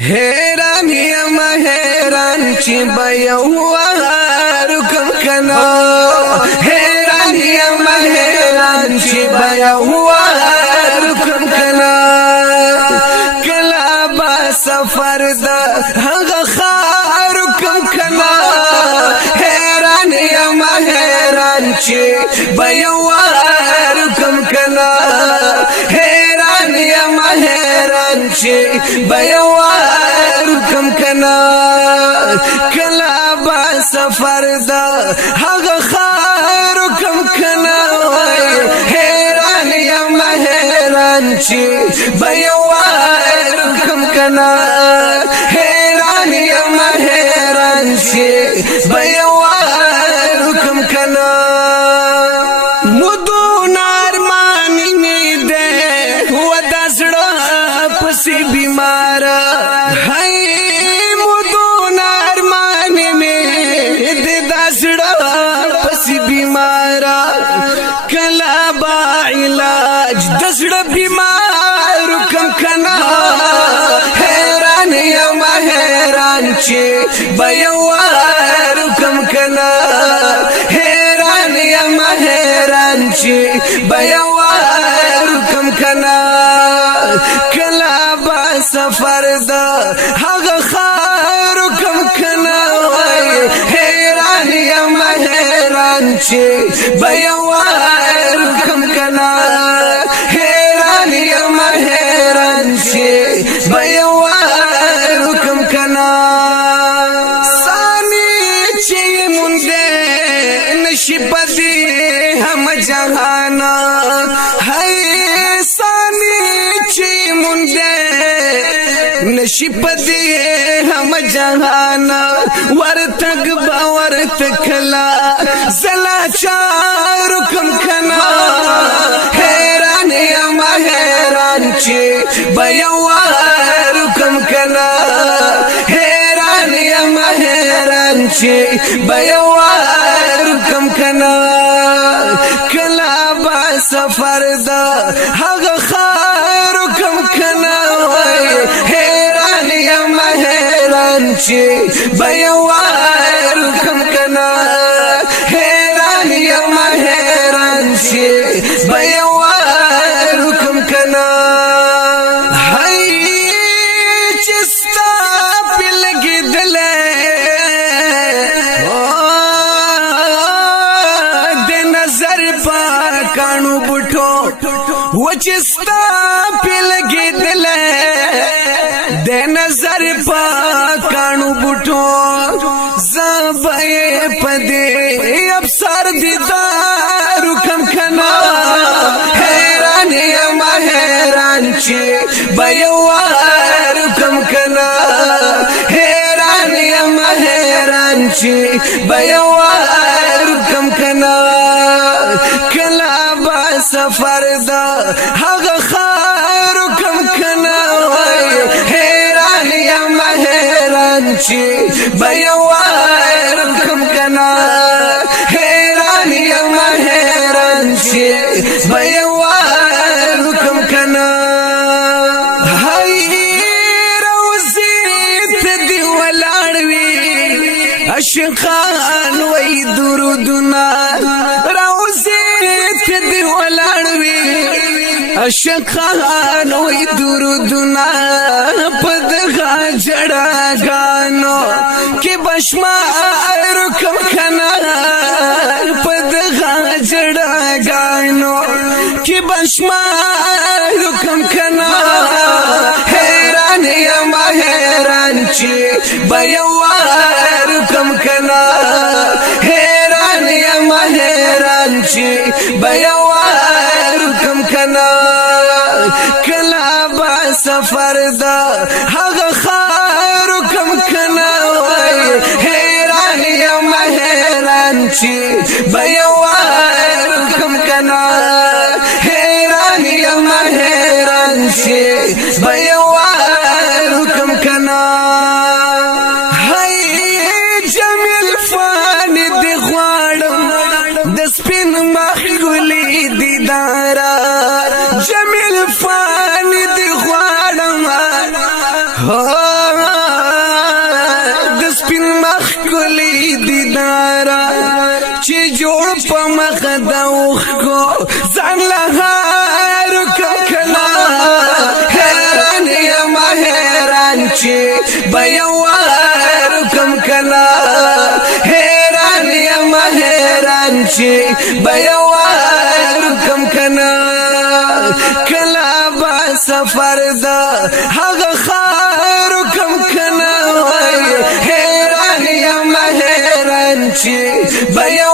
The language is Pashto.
حیران یم حیران چې به یو رکم کنا حیران یم حیران چې به یو رکم کنا کلا با سفر دا هغه خار کم کنا حیران یم حیران چې به یو رکم کنا حیران یم حیران چې به یو رکم کنا کلا با سفر دا هغه خار کم کنا حیران یم حیران چې به یو رکم کنا حیران یم حیران چې به یو رکم کنا مدو نارمانی می ده و دسړه پسې بیمار هاي مدو نارمانی می ده دسړه پسې بیمار کلا با علاج دسړه بیمار کم کنا حیران یم حیران چې به یو رکم کنا حیران یم حیران چې به یو رکم کنا کلا با سفر دا هغه خار کم کنا حیران یم حیران چې به یو رکم کنا حیران یم حیران چې به یو رکم کنا نشی پدی هم جهانا ہے سانی چی منده نشی پدی هم جهانا ورتگ ورتکلا زلا چارکم کنا حیران یم حیران چی بیو رکم کنا حیران یم حیران چی بیو رکم کنا کلا با سفر دا هغه خار کم کنا حیران یم حیران چې به یو رکم کنا حیران یم حیران چې به یو رکم کنا هاي چې ستا په لګیدل کانو بټو وچستا پل گیدل د نظر پا کانو بټو زبای پدې افسر دیدار کم کنا حیران یم حیران چې به یو رکم کنا حیران یم حیران چې به یو رکم کنا کلا با سفر دا هغه خار کم کنا حیران یم حیران چې به یو رکم کنا حیران یم حیران چې به یو رکم کنا هاي روزي ته دی ولاړوي عاشقان وای درودنا دی ولاړوي عاشقان وای درودنا پدغه جړاګانو کې بشمار کم کنا پدغه جړاګانو کې بشمار کم کنا حیران یم حیران چې به یو رکم کنا حیران یم حیران چې به یو رکم کنا کلا با سفر دا هغه خار کم کنا حیران یم حیران چې به یو رکم کنا حیران یم حیران چې به یو رکم کنا ګلی دیدارا جمیل فانی دی غواړم سپین مخ کلی دیدارا چې جوړ په مخ د اوښکو ځان لهار کم کنا حیران یم حیران چې به یو وار کم کنا حیران یم حیران چې به یو وار کم کنا کلا با سفر دا هغه خار کم کنا حیران یم حیران چې به یو